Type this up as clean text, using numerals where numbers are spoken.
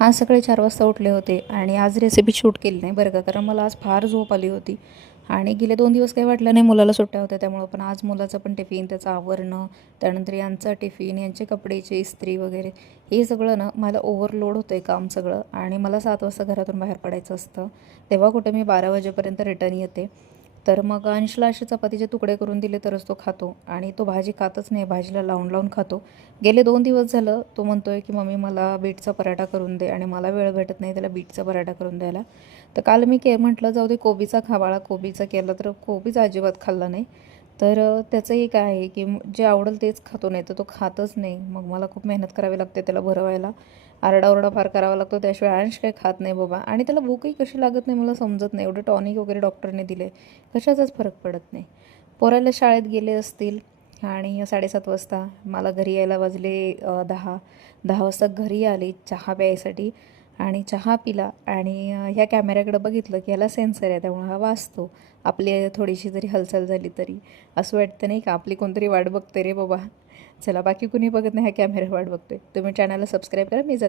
आज सकाळी 4 वाजता उठले होते आणि आज रेसिपी शूट केली नाही बरं का, कारण मला आज फार झोप आली होती आणि गेले 2 दिवस काही वाटलं नाही, मुलाला सुट्ट्या होत्या त्यामुळं. पण आज मुलाचं पण टिफिन, त्याचं आवरणं, त्यानंतर यांचा टिफिन, यांचे कपड्याची इस्त्री वगैरे हे सगळं ना मला ओव्हरलोड होतं आहे काम सगळं. आणि मला 7 वाजता घरातून बाहेर पडायचं असतं, तेव्हा कुठे मी 12 वाजेपर्यंत रिटर्न येते. तर मग अंशला असे चपातीचे तुकडे करून दिले तरच तो खातो आणि तो भाजी खातच नाही, भाजीला लावून लावून खातो. गेले 2 दिवस झालं तो म्हणतो आहे की मम्मी मला बीटचा पराठा करून दे, आणि मला वेळ भेटत नाही त्याला बीटचा पराठा करून द्यायला. तर काल मी म्हटलं जाऊ दे कोबीचा खा बाळा, कोबीचा केला तर कोबीचा अजिबात खाल्ला नाही. तर त्याचं एक आहे की जे आवडेल तेच खातो, नाही तर तो खातच नाही. मग मला खूप मेहनत करावी लागते त्याला भरवायला, आरडाओरडा फार करावा लागतो, त्याशिवाय अंश काही खात नाही बाबा. आणि त्याला भूकही कशी लागत नाही मला समजत नाही, एवढे टॉनिक वगैरे डॉक्टरने दिले, कशाचाच फरक पडत नाही. पोराला शाळेत गेले असतील आणि 7:30 वाजता मला घरी यायला वाजले 10. 10 वाजता घरी आले चहा प्यायसाठी आणि चहा पिला आणि ह्या कॅमेऱ्याकडे बघितलं की ह्याला सेन्सर आहे, त्यामुळे हा वाचतो. आपली थोडीशी जरी हालचाल झाली तरी असं वाटतं नाही का आपली कोणतरी वाट बघते रे बाबा. चला, बाकी कुणी बघत नाही, ह्या कॅमेरा वाट बघतोय. तुम्ही चॅनलला सबस्क्राईब करा. मी